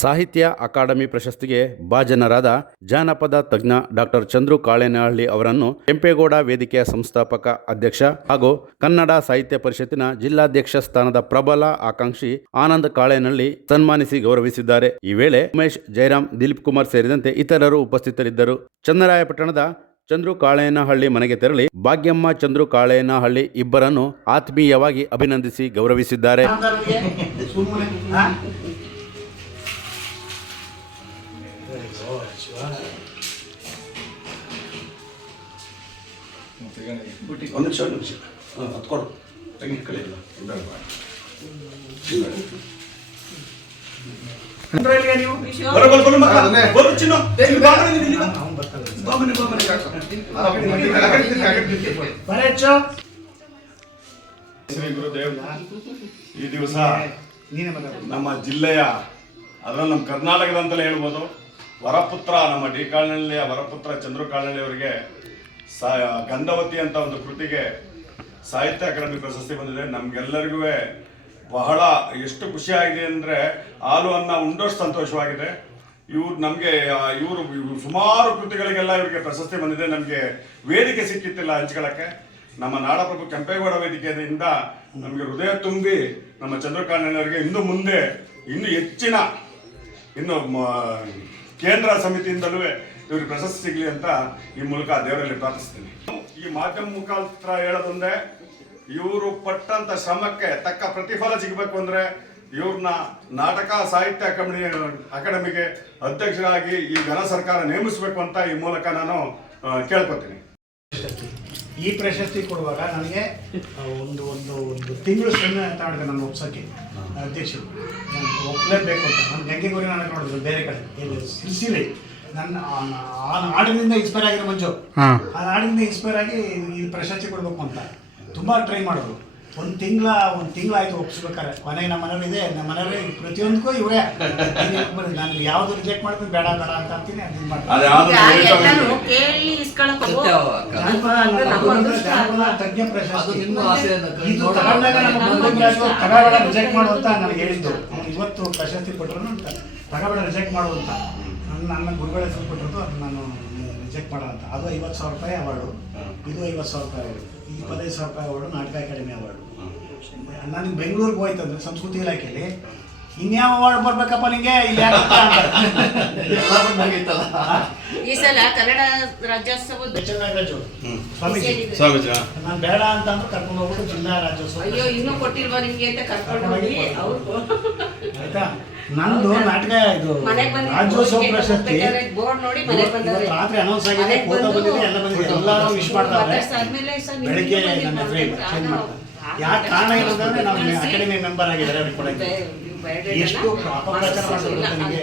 ಸಾಹಿತ್ಯ ಅಕಾಡೆಮಿ ಪ್ರಶಸ್ತಿಗೆ ಭಾಜನರಾದ ಜಾನಪದ ತಜ್ಞ ಡಾಕ್ಟರ್ ಚಂದ್ರು ಕಾಳೇನಹಳ್ಳಿ ಅವರನ್ನು ಕೆಂಪೇಗೌಡ ವೇದಿಕೆಯ ಸಂಸ್ಥಾಪಕ ಅಧ್ಯಕ್ಷ ಹಾಗೂ ಕನ್ನಡ ಸಾಹಿತ್ಯ ಪರಿಷತ್ತಿನ ಜಿಲ್ಲಾಧ್ಯಕ್ಷ ಸ್ಥಾನದ ಪ್ರಬಲ ಆಕಾಂಕ್ಷಿ ಆನಂದ್ ಕಾಳೇನಹಳ್ಳಿ ಸನ್ಮಾನಿಸಿ ಗೌರವಿಸಿದ್ದಾರೆ. ಈ ವೇಳೆ ಉಮೇಶ್, ಜಯರಾಮ್, ದಿಲೀಪ್ ಕುಮಾರ್ ಸೇರಿದಂತೆ ಇತರರು ಉಪಸ್ಥಿತರಿದ್ದರು. ಚನ್ನರಾಯಪಟ್ಟಣದ ಚಂದ್ರು ಕಾಳೇನಹಳ್ಳಿ ಮನೆಗೆ ತೆರಳಿ ಭಾಗ್ಯಮ್ಮ, ಚಂದ್ರು ಕಾಳೇನಹಳ್ಳಿ ಇಬ್ಬರನ್ನು ಆತ್ಮೀಯವಾಗಿ ಅಭಿನಂದಿಸಿ ಗೌರವಿಸಿದ್ದಾರೆ. ಗುರುದೇವ್, ಈ ದಿವಸ ನಮ್ಮ ಜಿಲ್ಲೆಯ ಅದರಲ್ಲಿ ನಮ್ಮ ಕರ್ನಾಟಕದ ಅಂತಲೇ ಹೇಳ್ಬೋದು, ವರಪುತ್ರ ನಮ್ಮ ಡಿ ಕಾಳೇನಹಳ್ಳಿಯ ವರಪುತ್ರ ಚಂದ್ರು ಕಾಳೇನಹಳ್ಳಿ ಅವರಿಗೆ ಗಂಧವತಿ ಅಂತ ಒಂದು ಕೃತಿಗೆ ಸಾಹಿತ್ಯ ಅಕಾಡೆಮಿ ಪ್ರಶಸ್ತಿ ಬಂದಿದೆ. ನಮ್ಗೆಲ್ಲರಿಗೂ ಬಹಳ ಎಷ್ಟು ಖುಷಿಯಾಗಿದೆ ಅಂದರೆ ಹಾಲು ಅನ್ನ ಉಂಡಷ್ಟು ಸಂತೋಷವಾಗಿದೆ. ಇವರು ಸುಮಾರು ಕೃತಿಗಳಿಗೆಲ್ಲ ಇವರಿಗೆ ಪ್ರಶಸ್ತಿ ಬಂದಿದೆ. ನಮಗೆ ವೇದಿಕೆ ಸಿಕ್ಕಿತ್ತಿಲ್ಲ ಹಂಚ್ಕೊಳ್ಳೋಕ್ಕೆ. ನಮ್ಮ ನಾಡಪ್ರಭು ಕೆಂಪೇಗೌಡ ವೇದಿಕೆಯಿಂದ ನಮಗೆ ಹೃದಯ ತುಂಬಿ ನಮ್ಮ ಚಂದ್ರು ಕಾಳೇನಹಳ್ಳಿ ಅವರಿಗೆ ಇನ್ನು ಹೆಚ್ಚಿನ ಕೇಂದ್ರ ಸಮಿತಿಯಿಂದಲೂ ಇವ್ರಿಗೆ ಪ್ರಶಸ್ತಿ ಸಿಗಲಿ ಅಂತ ಈ ಮೂಲಕ ದೇವರಲ್ಲಿ ಪ್ರಾರ್ಥಿಸ್ತೀನಿ. ಈ ಮಾಧ್ಯಮ ಮುಖಾಂತರ ಹೇಳೋದೊಂದೇ, ಇವರು ಪಟ್ಟಂತ ಶ್ರಮಕ್ಕೆ ತಕ್ಕ ಪ್ರತಿಫಲ ಸಿಗಬೇಕು ಅಂದರೆ ಇವ್ರನ್ನ ನಾಟಕ ಸಾಹಿತ್ಯ ಅಕಾಡೆಮಿಗೆ ಅಧ್ಯಕ್ಷರಾಗಿ ಈ ಘನ ಸರ್ಕಾರ ನೇಮಿಸಬೇಕು ಅಂತ ಈ ಮೂಲಕ ನಾನು ಕೇಳ್ಕೊತೀನಿ. ಈ ಪ್ರಶಸ್ತಿ ಕೊಡುವಾಗ ನನಗೆ ಒಂದು ಒಂದು ಒಂದು ತಿಂಗಳು ಸಮಯ ಅಂತ ಮಾಡಿದೆ ನಾನು ಒಪ್ಸೋಕ್ಕೆ ಅಧ್ಯಕ್ಷರು. ನಾನು ಒಪ್ಪಲೇಬೇಕು ಅಂತ ನಾನು ಗಂಗೆಗೋರಿ ನಾಟಕ ನೋಡಿದ್ರು ಬೇರೆ ಕಡೆ ಸಿರ್ಸಿಲಿ. ನನ್ನ ಆ ನಾಡಿನಿಂದ ಇನ್ಸ್ಪೈರ್ ಆಗಿರೋ ಮಂಜು, ಆ ನಾಡಿನಿಂದ ಇನ್ಸ್ಪೈರ್ ಆಗಿ ಈ ಪ್ರಶಸ್ತಿ ಕೊಡಬೇಕು ಅಂತ ತುಂಬ ಟ್ರೈ ಮಾಡಿದ್ರು. ಒಂದು ತಿಂಗಳಾಯ್ತು ಒಪ್ಸ್ಬೇಕಾರೆ. ಕೊನೆಗೆ ನಮ್ಮ ಮನೆಯವ್ರು ಇದೆ, ನಮ್ಮ ಮನೆಯವ್ರೆ ಪ್ರತಿಯೊಂದಕ್ಕೂ ಇವರೇ. ನಾನು ಯಾವ್ದು ರಿಜೆಕ್ಟ್ ಮಾಡಿದ್ರೆ ಬೇಡ ಅಂತ ಅಂತೀನಿ. ಅದು ತಜ್ಞ ಪ್ರಶಸ್ತಿ ಇದು ತಗೊಂಡಾಗ ತಗೋಬೇಡ ರಿಜೆಕ್ಟ್ ಮಾಡುವಂತ ನನಗೆ ಹೇಳಿದ್ದು. ಇವತ್ತು ಪ್ರಶಸ್ತಿ ಕೊಟ್ಟರು ತಗೋಬೇಡ ರಿಜೆಕ್ಟ್ ಮಾಡುವಂತ ನನ್ನ ಗುರುಗಳ ಹೆಸರು ಕೊಟ್ಟಿರೋದು, ಅದು ನಾನು ರಿಜೆಕ್ಟ್ ಮಾಡೋ ಅಂತ. ಅದು 50,000 ರೂಪಾಯಿ ಅವಾರ್ಡು, ಇದು 50,000 ರೂಪಾಯಿ ಅವಾರ್ಡು, 25,000 ರೂಪಾಯಿ ಅವಾರ್ಡು ನಾಟಕ ಅಕಾಡೆಮಿ ಅವಾರ್ಡು. ನನಗೆ ಬೆಂಗಳೂರಿಗೆ ಹೋಯ್ತಂದ್ರೆ ಸಂಸ್ಕೃತಿ ಇಲಾಖೆಯಲ್ಲಿ ಇನ್ಯಾವ ಅವಾರ್ಡ್ ಬರ್ಬೇಕಪ್ಪ ನಿಂಗೆ ಇಲ್ಲಿ ಈ ಸಲ ಕನ್ನಡ ರಾಜ್ಯೋತ್ಸವ ಸ್ವಾಮೀಜಿ ನಾನು ಬೇಡ ಅಂತ ಅಂದ್ರೆ ಕರ್ಕೊಂಡು ಹೋಗ್ಬಿಟ್ಟು ಜಿಲ್ಲಾ ರಾಜ್ಯೋತ್ಸವ. ಅಯ್ಯೋ ಇನ್ನೂ ಕೊಟ್ಟಿಲ್ವಾ ನಿಮ್ಗೆ ಅಂತ ಕರ್ಕೊಂಡು ಹೋಗಿ ಆಯ್ತಾ. ನಂದು ನಾಟಕ ಇದು ರಾಜ್ಯೋತ್ಸವ ಪ್ರಶಸ್ತಿ ರಾತ್ರಿ ಅನೌನ್ಸ್ ಆಗಿದೆ, ಫೋಟೋ ಬಂದಿದೆ, ಎಲ್ಲ ಬಂದಿದೆ, ಎಲ್ಲರೂ ವಿಶ್ ಮಾಡ್ತಾರೆ. ಬೆಳಗ್ಗೆ ನನ್ನ ಚೇಂಜ್ ಮಾಡ್ತಾರೆ. ಯಾಕೆ ಕಾರಣ ಏನಂದ್ರೆ ನಾವು ಅಕಾಡೆಮಿ ಮೆಂಬರ್ ಆಗಿದ್ದಾರೆ ಅವ್ರಿಗೆ ಕೊಡೋಕ್ಕೆ. ಎಷ್ಟು ಅಪಪ್ರಚಾರ ಮಾಡ್ತಾರೆ ನನಗೆ.